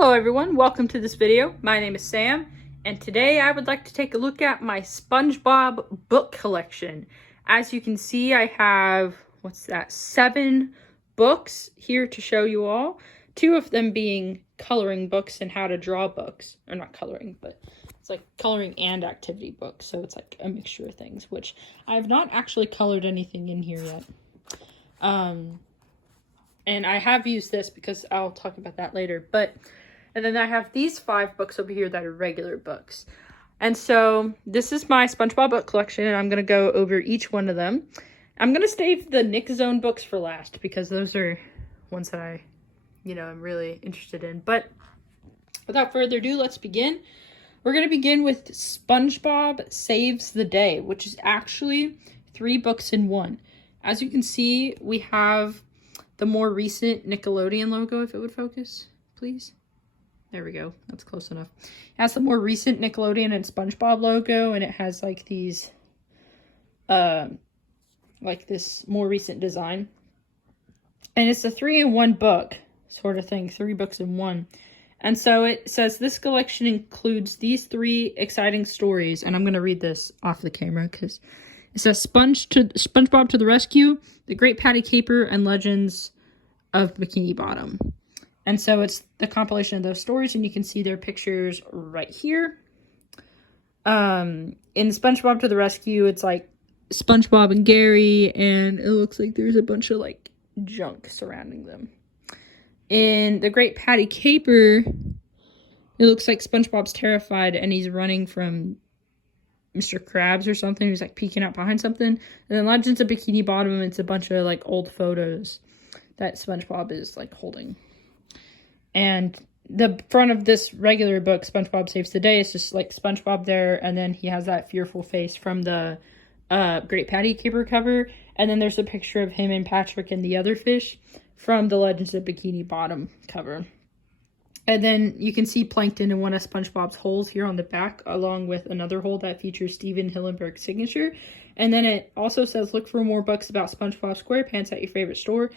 Hello everyone, welcome to this video. My name is Sam, and today I would like to take a look at my SpongeBob book collection. As you can see, I have, 7 books here to show you all. 2 of them being coloring books and how to draw books. Or not coloring, but it's like coloring and activity books, so it's like a mixture of things, which I have not actually colored anything in here yet. And I have used this because I'll talk about that later, and then I have these 5 books over here that are regular books. And so this is my SpongeBob book collection, and I'm going to go over each one of them. I'm going to save the Nick Zone books for last because those are ones that I, am really interested in. But without further ado, let's begin. We're going to begin with SpongeBob Saves the Day, which is actually 3 books in one. As you can see, we have the more recent Nickelodeon logo, if it would focus, please. There we go. That's close enough. It has the more recent Nickelodeon and SpongeBob logo, and it has like these, like this more recent design. And it's a 3-in-1 book sort of thing, 3 books in one. And so it says this collection includes these 3 exciting stories, and I'm going to read this off the camera because it says SpongeBob to the Rescue, The Great Patty Caper, and Legends of Bikini Bottom. And so it's the compilation of those stories, and you can see their pictures right here. In SpongeBob to the Rescue, it's like SpongeBob and Gary, and it looks like there's a bunch of like junk surrounding them. In The Great Patty Caper, it looks like SpongeBob's terrified and he's running from Mr. Krabs or something. He's like peeking out behind something. And then Legends of Bikini Bottom, it's a bunch of like old photos that SpongeBob is like holding. And the front of this regular book, SpongeBob Saves the Day, is just like SpongeBob there, and then he has that fearful face from the Great Patty Caper cover, and then there's a picture of him and Patrick and the other fish from the Legends of Bikini Bottom cover. And then you can see Plankton in one of SpongeBob's holes here on the back, along with another hole that features Steven Hillenburg's signature. And then it also says, look for more books about SpongeBob SquarePants at your favorite store.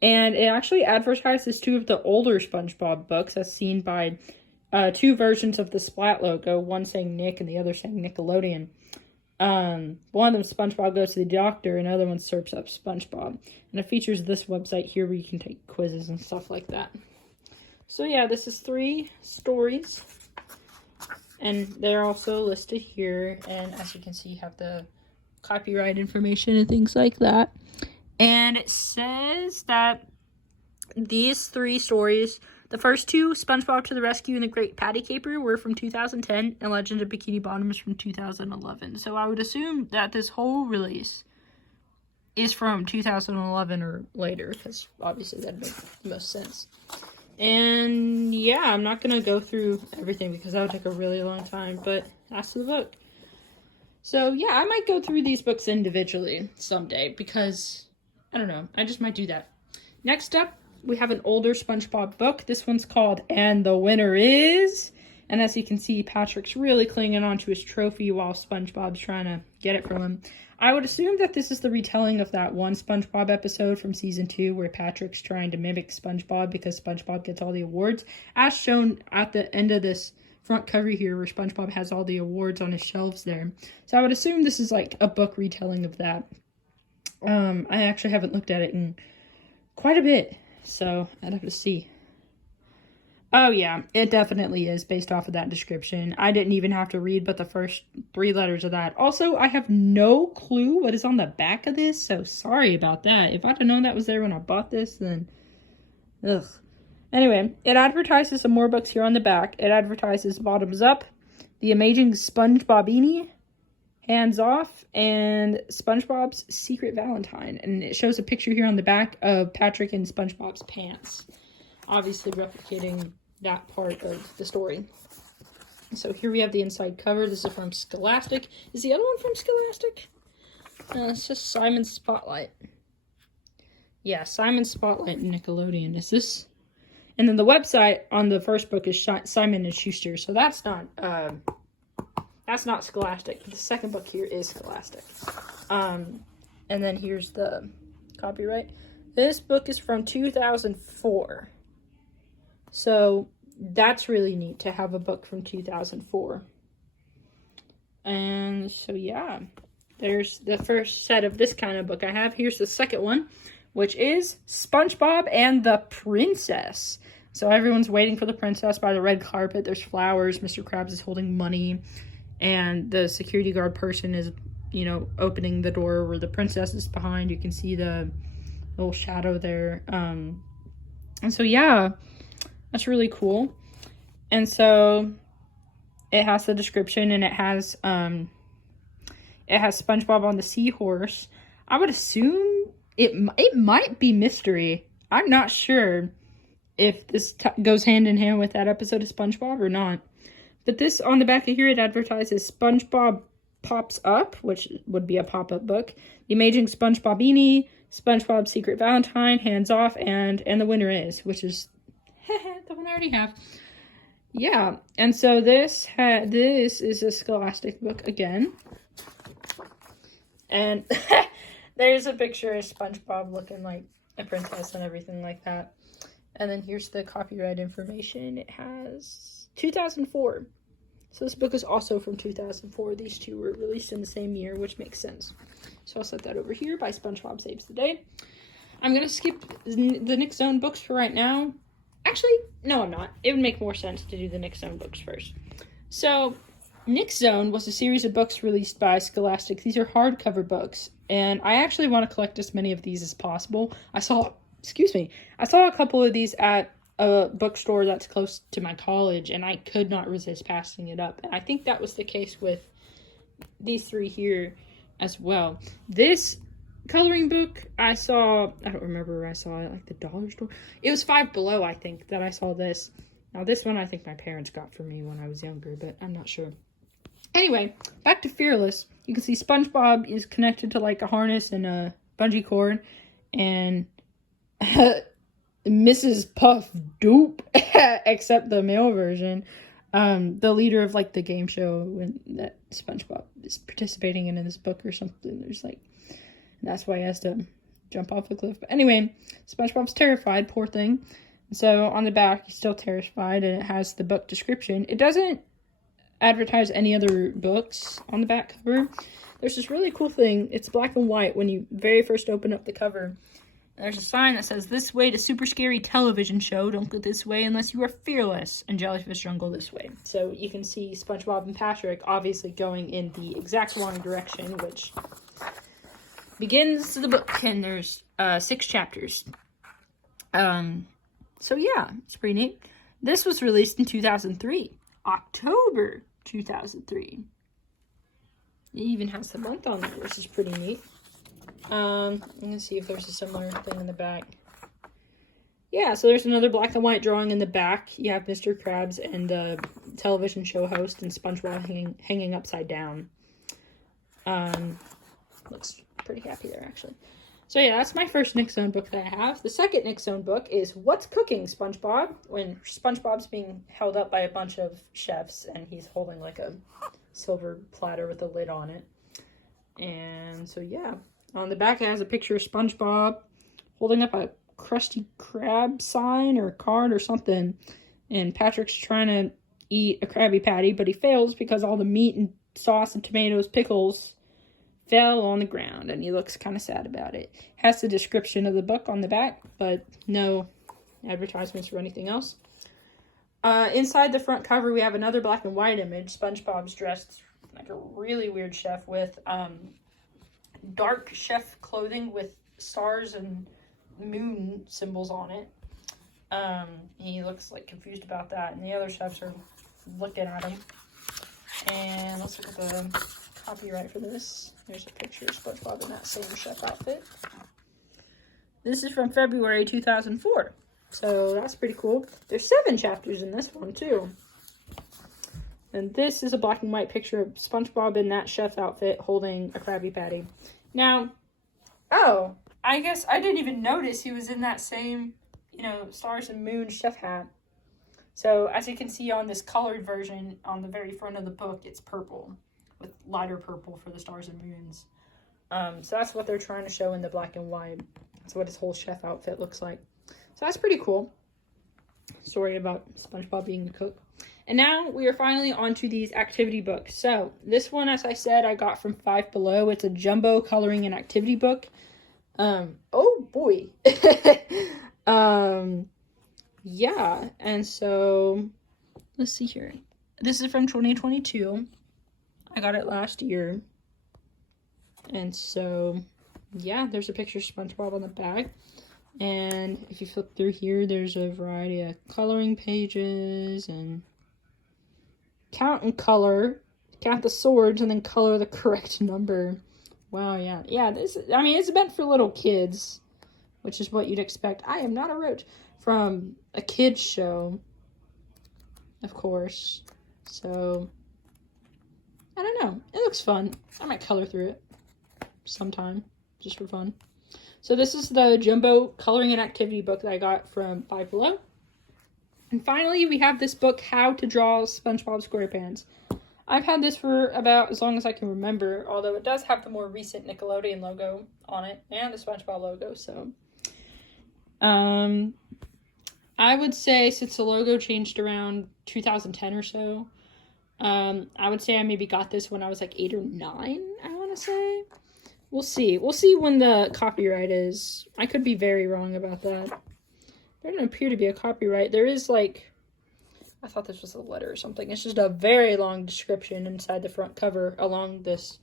And it actually advertises 2 of the older SpongeBob books as seen by 2 versions of the Splat logo, one saying Nick and the other saying Nickelodeon. One of them, SpongeBob Goes to the Doctor, and the other one, Surfs Up SpongeBob. And it features this website here where you can take quizzes and stuff like that. So yeah, this is 3 stories. And they're also listed here. And as you can see, you have the copyright information and things like that. And it says that these 3 stories, the first 2, SpongeBob to the Rescue and The Great Patty Caper, were from 2010, and Legend of Bikini Bottom is from 2011. So I would assume that this whole release is from 2011 or later, because obviously that'd make the most sense. And yeah, I'm not going to go through everything because that would take a really long time, but that's the book. So yeah, I might go through these books individually someday because I don't know. I just might do that. Next up, we have an older SpongeBob book. This one's called And the Winner Is. And as you can see, Patrick's really clinging onto his trophy while SpongeBob's trying to get it from him. I would assume that this is the retelling of that one SpongeBob episode from season 2 where Patrick's trying to mimic SpongeBob because SpongeBob gets all the awards, as shown at the end of this front cover here where SpongeBob has all the awards on his shelves there. So I would assume this is like a book retelling of that. I actually haven't looked at it in quite a bit, so I'd have to see. Oh yeah, it definitely is based off of that description. I didn't even have to read but the first 3 letters of that. Also, I have no clue what is on the back of this, so sorry about that. If I'd have known that was there when I bought this, then ugh. Anyway, it advertises some more books here on the back. It advertises Bottoms Up, The Amazing SpongeBobini, Hands Off, and SpongeBob's Secret Valentine. And it shows a picture here on the back of Patrick and SpongeBob's pants, obviously replicating that part of the story. So here we have the inside cover. This is from Scholastic. Is the other one from Scholastic? It's just Simon's Spotlight. Yeah, Simon's Spotlight and Nickelodeon. Is this? And then the website on the first book is Simon & Schuster. So that's not Scholastic. The second book here is Scholastic. And then here's the copyright. This book is from 2004. So that's really neat to have a book from 2004. And so, yeah, there's the first set of this kind of book I have. Here's the second one, which is SpongeBob and the Princess. So everyone's waiting for the princess by the red carpet. There's flowers. Mr. Krabs is holding money. And the security guard person is, you know, opening the door where the princess is behind. You can see the little shadow there. And so, yeah, that's really cool. And so it has the description, and it has SpongeBob on the seahorse. I would assume it might be mystery. I'm not sure if this goes hand in hand with that episode of SpongeBob or not. But this, on the back of here, it advertises SpongeBob Pops Up, which would be a pop-up book. The Amazing SpongeBobini, SpongeBob's Secret Valentine, Hands Off, and The Winner Is, which is the one I already have. Yeah, and so this is a Scholastic book again. And there's a picture of SpongeBob looking like a princess and everything like that. And then here's the copyright information. It has 2004. So this book is also from 2004. These two were released in the same year, which makes sense. So I'll set that over here by SpongeBob Saves the Day. I'm going to skip the Nick Zone books for right now. Actually, no, I'm not. It would make more sense to do the Nick Zone books first. So Nick Zone was a series of books released by Scholastic. These are hardcover books, and I actually want to collect as many of these as possible. I saw a couple of these at a bookstore that's close to my college, and I could not resist passing it up. And I think that was the case with these three here as well. This coloring book I don't remember where I saw it, like the dollar store. It was Five Below, I think, that I saw this. Now this one I think my parents got for me when I was younger, but I'm not sure. Anyway, back to Fearless. You can see SpongeBob is connected to like a harness and a bungee cord, and Mrs. Puff Doop, except the male version, the leader of like the game show that SpongeBob is participating in this book or something. There's like, that's why he has to jump off a cliff. But anyway, SpongeBob's terrified, poor thing. So on the back, he's still terrified, and it has the book description. It doesn't advertise any other books on the back cover. There's this really cool thing. It's black and white when you very first open up the cover. There's a sign that says, "This way to super scary television show. Don't go this way unless you are fearless. And Jellyfish Jungle this way." So you can see SpongeBob and Patrick obviously going in the exact wrong direction, which begins the book, and there's 6 chapters. So yeah, it's pretty neat. This was released in 2003, October 2003. It even has the month on there, which is pretty neat. I'm gonna see if there's a similar thing in the back. Yeah, so there's another black and white drawing in the back. You have Mr. Krabs and the television show host and SpongeBob hanging upside down. Looks pretty happy there, actually. So yeah, that's my first Nick Zone book that I have. The second Nick Zone book is What's Cooking, SpongeBob? When SpongeBob's being held up by a bunch of chefs, and he's holding like a silver platter with a lid on it. And so yeah, on the back it has a picture of SpongeBob holding up a Krusty Krab sign or card or something. And Patrick's trying to eat a Krabby Patty, but he fails because all the meat and sauce and tomatoes, pickles fell on the ground, and he looks kind of sad about it. Has the description of the book on the back, but no advertisements or anything else. Inside the front cover, we have another black and white image. SpongeBob's dressed like a really weird chef with dark chef clothing with stars and moon symbols on it. He looks like confused about that, and the other chefs are looking at him. And let's look at the copyright for this. There's a picture of SpongeBob in that same chef outfit. This is from February 2004. So that's pretty cool. There's 7 chapters in this one too. And this is a black and white picture of SpongeBob in that chef outfit holding a Krabby Patty. Now, I guess I didn't even notice he was in that same, stars and moons chef hat. So as you can see on this colored version on the very front of the book, it's purple, with lighter purple for the stars and moons. So that's what they're trying to show in the black and white. That's what his whole chef outfit looks like. So that's pretty cool. Story about SpongeBob being a cook. And now we are finally on to these activity books. So this one, as I said, I got from Five Below. It's a jumbo coloring and activity book. Oh boy. Yeah, and so let's see here. This is from 2022. I got it last year. And so, yeah, there's a picture of SpongeBob on the back. And if you flip through here, there's a variety of coloring pages and count and color. Count the swords and then color the correct number. Wow, yeah. Yeah, it's meant for little kids, which is what you'd expect. I am not a roach. From a kid's show, of course. So, I don't know. It looks fun. I might color through it sometime, just for fun. So this is the jumbo coloring and activity book that I got from Five Below. And finally, we have this book, How to Draw SpongeBob SquarePants. I've had this for about as long as I can remember, although it does have the more recent Nickelodeon logo on it and the SpongeBob logo, so. I would say since the logo changed around 2010 or so, I would say I maybe got this when I was like 8 or 9, I want to say. We'll see. We'll see when the copyright is. I could be very wrong about that. There doesn't appear to be a copyright. There is like, I thought this was a letter or something. It's just a very long description inside the front cover along this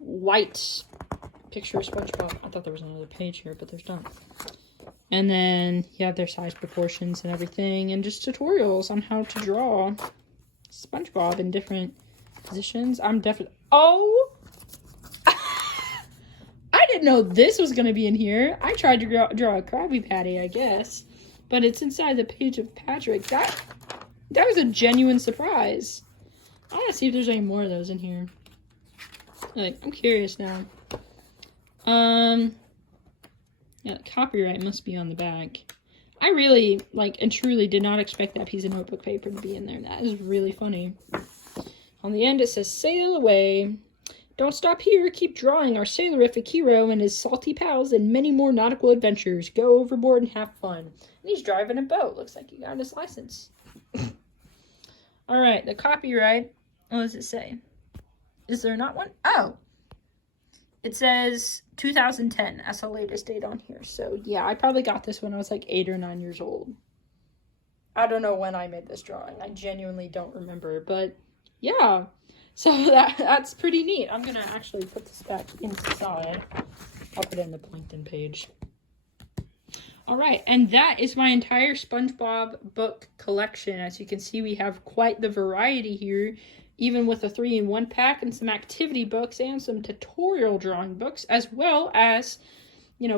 white picture of SpongeBob. I thought there was another page here, but there's not. And then you have their size proportions and everything, and just tutorials on how to draw SpongeBob in different positions. I'm definitely. Oh! I didn't know this was going to be in here. I tried to draw a Krabby Patty, I guess. But it's inside the page of Patrick. That was a genuine surprise. I want to see if there's any more of those in here. Like, I'm curious now. Yeah, the copyright must be on the back. I really, and truly did not expect that piece of notebook paper to be in there. That is really funny. On the end, it says, sail away. Don't stop here. Keep drawing our sailorific hero and his salty pals and many more nautical adventures. Go overboard and have fun. And he's driving a boat. Looks like he got his license. All right, the copyright. What does it say? Is there not one? Oh. It says 2010 as the latest date on here. So, yeah, I probably got this when I was like 8 or 9 years old. I don't know when I made this drawing. I genuinely don't remember. But, yeah. So, that's pretty neat. I'm going to actually put this back inside. I'll put it in the Plankton page. All right. And that is my entire SpongeBob book collection. As you can see, we have quite the variety here. Even with a 3-in-1 pack and some activity books and some tutorial drawing books, as well as,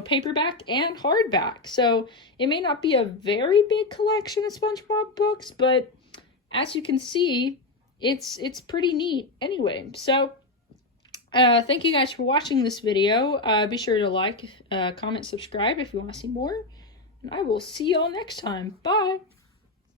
paperback and hardback. So it may not be a very big collection of SpongeBob books, but as you can see, it's pretty neat anyway. So thank you guys for watching this video. Be sure to like, comment, subscribe if you want to see more. And I will see you all next time. Bye!